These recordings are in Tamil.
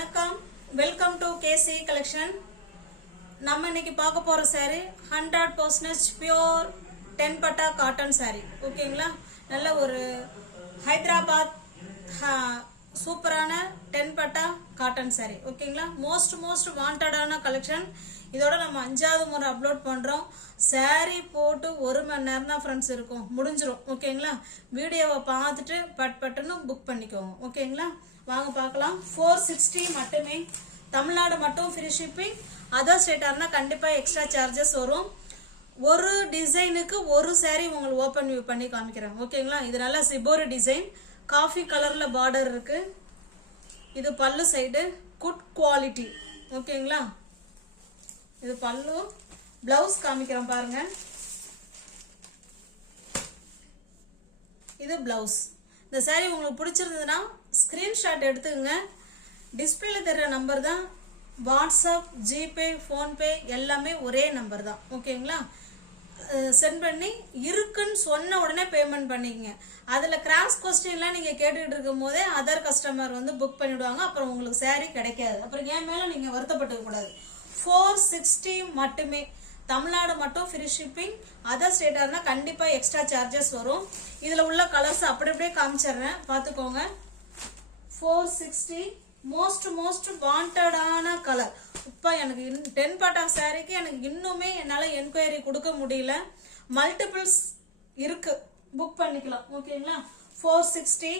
வணக்கம், வெல்கம் டு கேசி கலெக்ஷன். நம்ம இன்னைக்கு பார்க்க போற saree 100% பியூர் 10 பட்டா காட்டன் saree. ஓகேங்களா? நல்ல ஒரு ஹைதராபாத் சூப்பரான 10 பட்டா காட்டன் saree. ஓகேங்களா? மோஸ்ட் வாண்டடான கலெக்ஷன். இதோட நம்ம 5வது முறை அப்லோட் பண்றோம். saree போட்டு 1 மணி நேரம் தான் ஃப்ரெண்ட்ஸ் இருக்கும், முடிஞ்சிரும். ஓகேங்களா? வீடியோவை பார்த்துட்டு பட்டுன்னு புக் பண்ணிக்கோங்க. ஓகேங்களா? வாங்க பார்க்கலாம். 460 மட்டுமே. தமிழ்நாடு மட்டும் ஃப்ரீ ஷிப்பிங். அதர் ஸ்டேட்டா இருந்தா கண்டிப்பா எக்ஸ்ட்ரா சார்ஜஸ் வரும். ஒரு டிசைனுக்கு ஒரு saree உங்களுக்கு ஓபன் வியூ பண்ணி காமிக்கிறேன். ஓகேங்களா? இது நல்லா சிபோரி டிசைன், காஃபி கலர்ல பார்டர் இருக்கு. இது பல்லு சைடு, குட் குவாலிட்டி. ஓகேங்களா? இது பல்லு. பிளவுஸ் காமிக்கிறேன் பாருங்க. இது பிளவுஸ். இந்த saree உங்களுக்கு பிடிச்சிருந்ததுன்னா ஸ்கிரீன்ஷாட் எடுத்துக்கங்க. டிஸ்பிளேல தெரியற நம்பர் தான் வாட்ஸ்அப், ஜிபே, போன்பே எல்லாமே ஒரே நம்பர் தான். ஓகேங்களா? சென்ட் பண்ணி இருக்குன்னு சொன்ன உடனே பேமெண்ட் பண்ணிக்கங்க. அதுல கிராஸ் கொஸ்டின்லாம் நீங்க கேட்டுக்கிட்டு இருக்கும் போதே அதர் கஸ்டமர் வந்து புக் பண்ணிடுவாங்க. அப்புறம் உங்களுக்கு saree கிடைக்காது. அப்புறம் ஏன் மேல நீங்க வருத்தப்பட்டுக்க கூடாது. 460 மட்டுமே. தமிழ்நாடு மட்டும் ஃப்ரீ ஷிப்பிங். அதர் ஸ்டேட்டா இருந்தா கண்டிப்பா எக்ஸ்ட்ரா சார்ஜஸ் வரும். இதுல உள்ள கலர்ஸ் அப்படியே காமிச்சிடுறேன், பாத்துக்கோங்க. 460 மோஸ்ட் வாண்டடான கலர். இப்ப எனக்கு 10 பட்டா சாரிக்கு எனக்கு இன்னுமே என்னால என்கொயரி கொடுக்க முடியல. மல்டிபிள்ஸ் இருக்கு, புக் பண்ணிக்கலாம். ஓகேங்களா? 460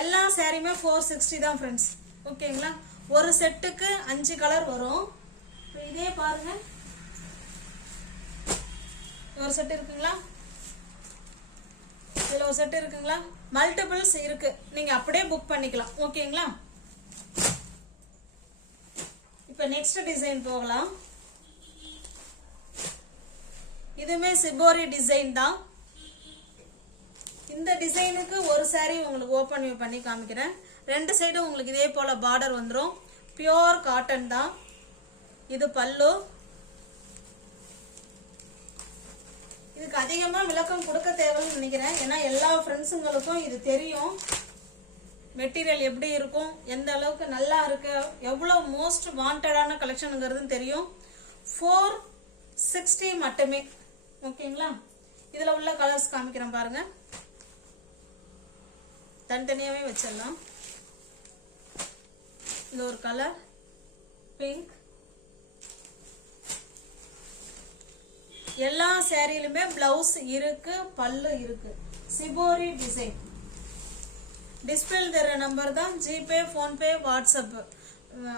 எல்லா சாரியுமே 460 தான் ஃப்ரெண்ட்ஸ். ஓகேங்களா? ஒரு செட்டுக்கு 5 கலர் வரும். இதே பாருங்க, ஒரு செட் இருக்குங்களா? இதுல ஒரு செட் இருக்குங்களா? மல்டிபிள்ஸ் இருக்கு, நீங்க அப்படியே புக் பண்ணிக்கலாம். ஓகேங்களா? இப்ப நெக்ஸ்ட் டிசைன் போகலாம். இதுமே சிபோரி டிசைன் தான். இந்த டிசைனுக்கு ஒரு saree உங்களுக்கு ஓபன் வியூ பண்ணி காமிக்கிறேன். ரெண்டு சைடும் உங்களுக்கு இதே போல பார்டர் வந்துரும். பியூர் காட்டன் தான். இது பல்லு. இதுக்கு அதிகமா விளக்கம் கொடுக்க தேவைன்னு நினைக்கிறேன். ஏன்னா எல்லா ஃப்ரெண்ட்ஸுங்களுக்கும் இது தெரியும். மெட்டீரியல் எப்படி இருக்கும், எந்த அளவுக்கு நல்லா இருக்கு, எவ்வளவு மோஸ்ட் வாண்டடான கலெக்ஷனுங்கிறது தெரியும். 460 மட்டுமே. ஓகேங்களா? இதுல உள்ள கலர்ஸ் காமிக்கிறேன் பாருங்க. தனித்தனியாவே வச்சிடலாம். இது ஒரு கலர் பிங்க். எல்லா சாரியிலுமே பிளவுஸ் இருக்கு, பல்லு இருக்கு. Shibori design. டிஸ்பிளே தர நம்பர் தான் ஜிபே, போன்பே, வாட்ஸ்அப்.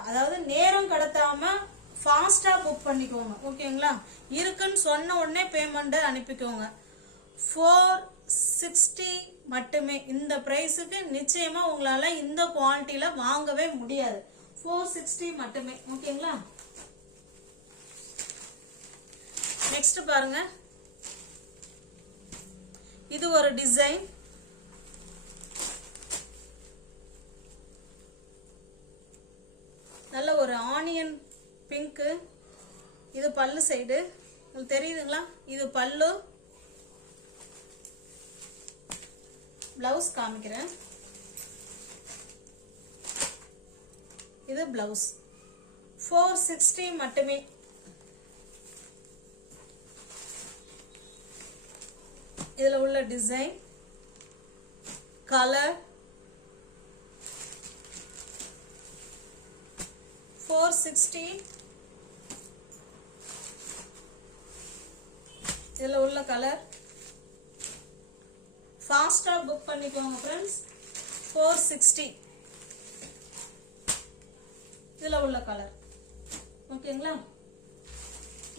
அதாவது நேரம் கடத்தாம ஃபாஸ்டா புக் பண்ணிக்கோங்க. ஓகேங்களா? இருக்குன்னு சொன்ன உடனே பேமெண்ட் அனுப்பிக்கோங்க. 460 மட்டுமே. இந்த பிரைஸுக்கு நிச்சயமா உங்களால இந்த குவாலிட்டியில வாங்கவே முடியாது. 460 மட்டுமே. ஓகேங்களா? நெக்ஸ்ட் பாருங்க. இது ஒரு டிசைன். நல்ல ஒரு ஆனியன் பிங்க். இது பல்லு சைடு, உங்களுக்கு தெரியுதுங்களா? இது பல்லு. பிளவுஸ் காமிக்கிறேன். இது பிளவுஸ். 460 மட்டுமே. இதுல உள்ள டிசைன், கலர் 460. இதுல உள்ள கலர். ஃபாஸ்டா புக் பண்ணிக்கோங்க ஃப்ரெண்ட்ஸ். 460. இதுல உள்ள கலர். ஓகேங்களா?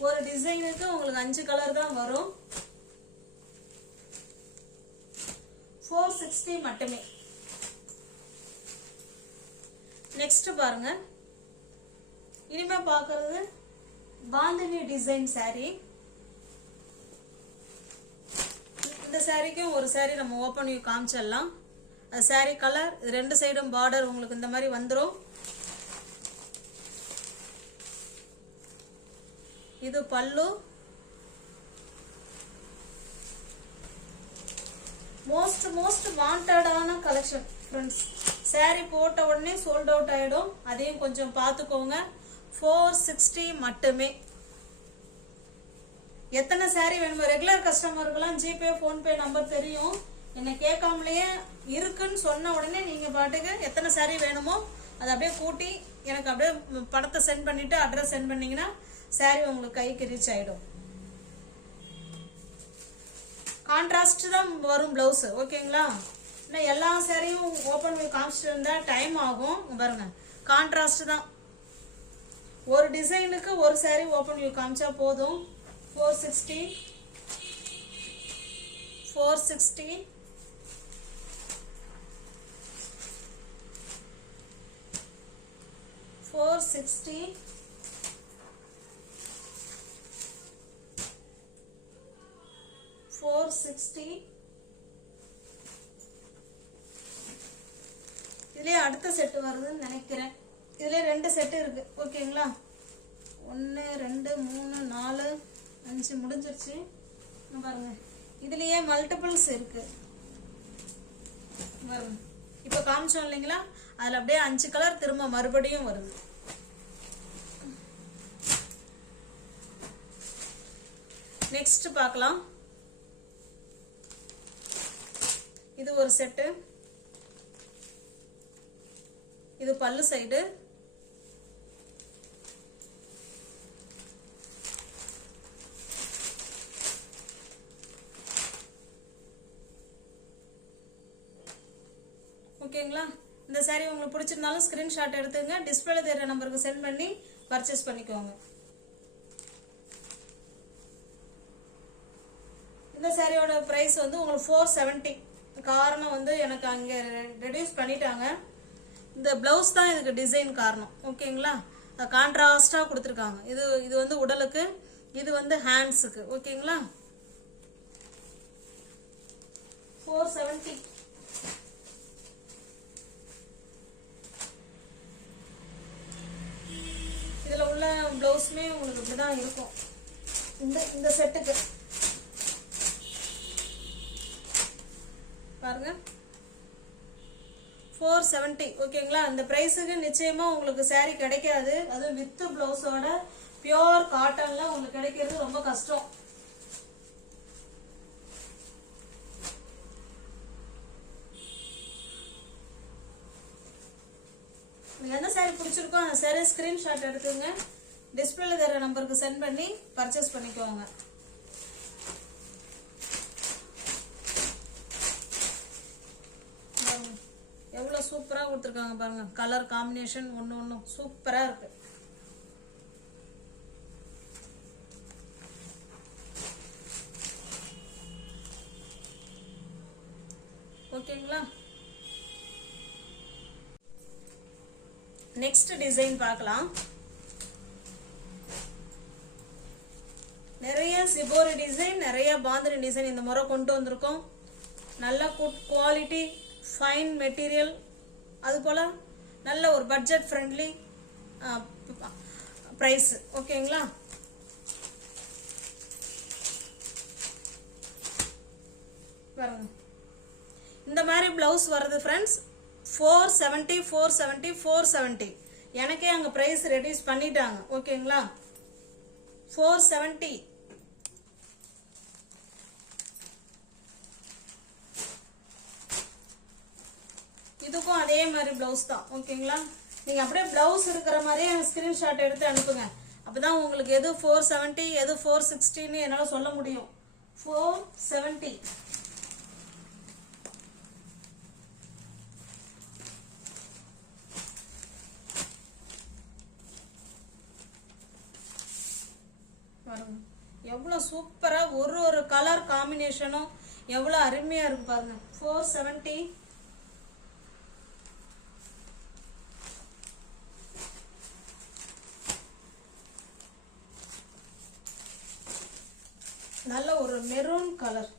ஒரு டிசைனுக்கு உங்களுக்கு 5 கலர் தான் வரும். 460 மட்டுமே. நெக்ஸ்ட் பாருங்க. இனிமே பார்க்கிறது பாந்தினி டிசைன் saree. இந்த சாரிக்கும் ஒரு saree நம்ம ஓபன் வியூ காமிச்சிடலாம். அது saree கலர். ரெண்டு சைடும் பார்டர் உங்களுக்கு இந்த மாதிரி வந்துரும். இது பல்லு. மோஸ்ட் வாண்டடான கலெக்ஷன் ஃப்ரெண்ட்ஸ். saree போட்ட உடனே சோல்ட் அவுட் ஆயிடும், அதையும் கொஞ்சம் பார்த்துக்கோங்க. 460 மட்டுமே. எத்தனை saree வேணுமோ ரெகுலர் கஸ்டமருக்கெல்லாம் ஜிபே ஃபோன்பே நம்பர் தெரியும். என்ன கேட்காமலேயே இருக்குன்னு சொன்ன உடனே நீங்க பாட்டுக்கு எத்தனை saree வேணுமோ அதை அப்படியே கூட்டி எனக்கு அப்படியே படத்தை சென்ட் பண்ணிட்டு அட்ரஸ் சென்ட் பண்ணீங்கன்னா saree உங்களுக்கு கைக்கு ரீச் ஆயிடும். கான்ட்ராஸ்ட் தான் வரும் பிளவுஸ். ஓகேங்களா? இன்னும் எல்லா சாரியும் ஓப்பன் பண்ணி காமிச்சிட்டு இருந்தா டைம் ஆகும். பாருங்க, கான்ட்ராஸ்ட் தான். ஒரு டிசைனுக்கு ஒரு saree ஓப்பன் வியூ காமிச்சா போதும். 460 460 460 460. இதுலயே அடுத்த செட் வருதுன்னு நினைக்கிறேன். இதுல 2 செட் இருக்கு. ஓகேங்களா? 1 2 3 4 5 முடிஞ்சிருச்சு. பாருங்க, இதுலயே மல்டிபிள்ஸ் இருக்கு. பாருங்க, இப்ப காமிச்சோம் இல்லைங்களா, அதுல அப்படியே 5 கலர் திரும்ப மறுபடியும் வருது. நெக்ஸ்ட் பார்க்கலாம். இது ஒரு செட்டு. இது பல்லு சைடு. ஓகேங்களா? இந்த saree உங்களுக்கு பிடிச்சிருந்தாலும் ஸ்கிரீன்ஷாட் எடுத்துங்க, டிஸ்பிளேல தெரியற நம்பருக்கு சென்ட் பண்ணி பர்ச்சேஸ் பண்ணிக்கோங்க. இந்த சாரியோட பிரைஸ் வந்து உங்களுக்கு 470. காரணம் வந்து எனக்கு அங்க ரெடியூஸ் பண்ணிட்டாங்க. இந்த பிளவுஸ் தான் இதுக்கு டிசைன் காரணம். ஓகேங்களா? கான்ட்ராஸ்டா கொடுத்துருக்காங்க. இது வந்து உடலுக்கு, இது வந்து ஹேண்ட்ஸுக்கு. ஓகேங்களா? 470. இதுல உள்ள பிளவுஸ்மே உங்களுக்கு இப்படிதான் இருக்கும். இந்த செட்டுக்கு பாருங்க, 470. ஓகேங்களா? இந்த பிரைஸுக்கு நிச்சயமா உங்களுக்கு saree கிடைக்காது. அது வித் பிளவுஸோட பியோர் காட்டன்ல உங்களுக்கு கிடைக்கிறது ரொம்ப கஷ்டம். எந்த saree பிடிச்சிருக்கோ அந்த saree ஸ்கிரீன்ஷாட் எடுத்துங்க, டிஸ்பிளேல தர நம்பருக்கு சென்ட் பண்ணி பர்ச்சேஸ் பண்ணிக்கோங்க. எவ்வளவு சூப்பரா கொடுத்துருக்காங்க பாருங்க. கலர் காம்பினேஷன் ஒன்னு சூப்பரா இருக்கு. ஓகேங்களா? நெக்ஸ்ட் டிசைன் பார்க்கலாம். நிறைய சிபோரி டிசைன், நிறைய பாந்தினி டிசைன் இந்த முறை கொண்டு வந்திருக்கோம். நல்ல குட் குவாலிட்டி, ஃபைன் மெட்டீரியல், அது போல நல்ல ஒரு பட்ஜெட் ஃப்ரெண்ட்லி பிரைஸ். ஓகேங்களா? பாருங்க, இந்த மாதிரி பிளவுஸ் வருது ஃப்ரெண்ட்ஸ். 470 470 470. எனக்கே அங்க பிரைஸ் ரெடியூஸ் பண்ணிட்டாங்க. ஓகேங்களா? 470. இதுக்கும் அதே மாதிரி பிளவுஸ் தான். ஓகேங்களா? நீங்க அப்படியே பிளவுஸ் இருக்கிற மாதிரியே ஸ்கிரீன்ஷாட் எடுத்து அனுப்புங்க. அப்பதான் உங்களுக்கு எது 470 எது 460 என்னால சொல்ல முடியும். 470. எவ்வளவு சூப்பரா ஒரு கலர் காம்பினேஷனும் எவ்வளவு அருமையா இருக்கு பாருங்க. 470. நல்ல ஒரு மெரூன் கலர்,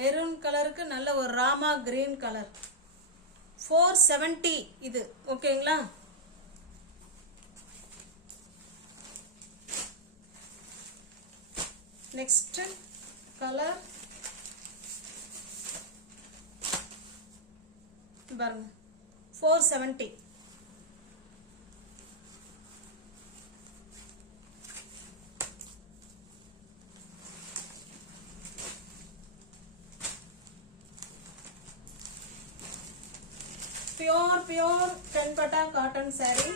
மெரூன் கலருக்கு நல்ல ஒரு ராமா கிரீன் கலர். 470 இது. ஓகேங்களா? நெக்ஸ்ட் கலர் பாருங்க 470. பியோர் 10 பட்டா காட்டன் saree.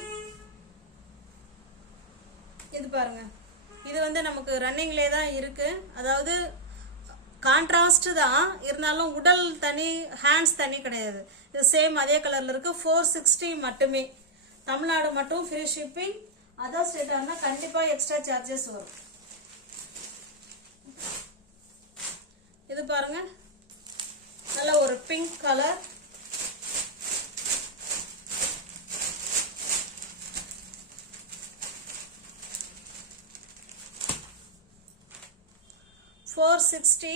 இது பாருங்க, இது வந்து நமக்கு ரன்னிங்லே தான் இருக்கு. அதாவது கான்ட்ராஸ்ட் தான் இருந்தாலும் உடல் தனி, ஹேண்ட்ஸ் தனி கிடையாது. இது சேம் அதே கலர்ல இருக்கு. 460 மட்டுமே. தமிழ்நாடு மட்டும் ஃப்ரீ ஷிப்பிங். அதர் ஸ்டேட்டா இருந்தா கண்டிப்பா எக்ஸ்ட்ரா சார்ஜஸ் வரும். இது பாருங்க, நல்ல ஒரு பிங்க் கலர். $460.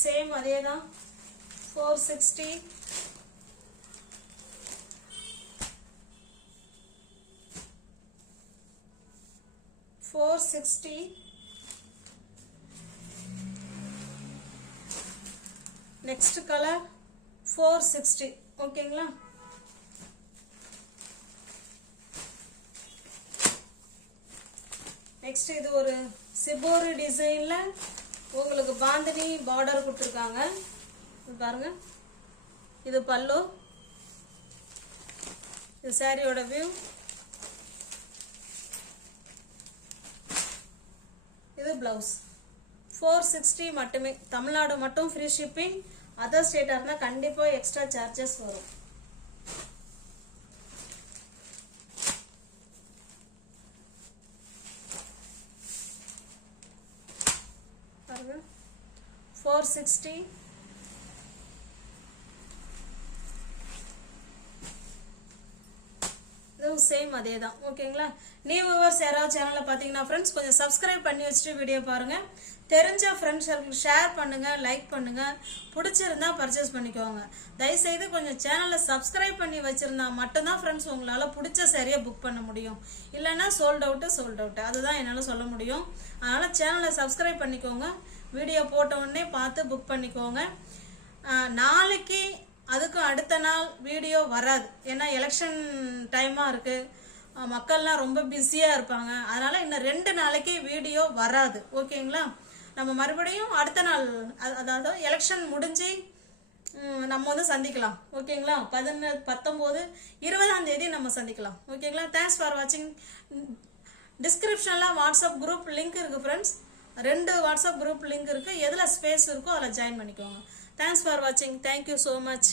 சேம் அதே தான். 460. Next colour 460. ஓகேங்களா? நெக்ஸ்ட் இது ஒரு சிபோரி டிசைன்ல உங்களுக்கு பாந்தினி பார்டர் கொடுத்துருக்காங்க. பாருங்க, இது பல்லு, இது சாரியோட வியூ. இது பிளவுஸ். 460 மட்டுமே. தமிழ்நாடு மட்டும் ஃப்ரீ ஷிப்பிங். அதர் ஸ்டேட்டா இருந்தா கண்டிப்பா எக்ஸ்ட்ரா சார்ஜஸ் வரும். பாருங்க, 460. இதுவும் சேம் அதே தான். ஓகேங்களா? நியூ வியூவர்ஸ் யாராவது சேனலை பார்த்தீங்கன்னா ஃப்ரெண்ட்ஸ் கொஞ்சம் சப்ஸ்கிரைப் பண்ணி வச்சுட்டு வீடியோ பாருங்க. தெரிஞ்ச ஃப்ரெண்ட்ஸ் ஷேர் பண்ணுங்க, லைக் பண்ணுங்க. பிடிச்சிருந்தா பர்ச்சேஸ் பண்ணிக்கோங்க. தயவுசெய்து கொஞ்சம் சேனலை சப்ஸ்கிரைப் பண்ணி வச்சிருந்தா மட்டும்தான் ஃப்ரெண்ட்ஸ் உங்களால் பிடிச்ச சரியாக புக் பண்ண முடியும். இல்லைன்னா சோல்ட் அவுட்டு. அதுதான் என்னால் சொல்ல முடியும். அதனால் சேனலை சப்ஸ்கிரைப் பண்ணிக்கோங்க. வீடியோ போட்ட உடனே பார்த்து புக் பண்ணிக்கோங்க. நாளைக்கு அதுக்கு அடுத்த நாள் வீடியோ வராது. ஏன்னா எலெக்ஷன் டைமாக இருக்குது. மக்கள்லாம் ரொம்ப பிஸியாக இருப்பாங்க. அதனால் இன்னும் 2 நாளைக்கு வீடியோ வராது. ஓகேங்களா? நம்ம மறுபடியும் அடுத்த நாள், அதாவது எலெக்ஷன் முடிஞ்சு நம்ம வந்து சந்திக்கலாம். ஓகேங்களா? 19, 20ஆம் தேதி நம்ம சந்திக்கலாம். ஓகேங்களா? தேங்க்ஸ் ஃபார் வாட்சிங். டிஸ்கிரிப்ஷனில் வாட்ஸ்அப் குரூப் லிங்க் இருக்குது ஃப்ரெண்ட்ஸ். 2 வாட்ஸ்அப் குரூப் லிங்க் இருக்குது. எதில் ஸ்பேஸ் இருக்கோ அதில் ஜாயின் பண்ணிக்கோங்க. தேங்க்ஸ் ஃபார் வாட்சிங். Thank you so much.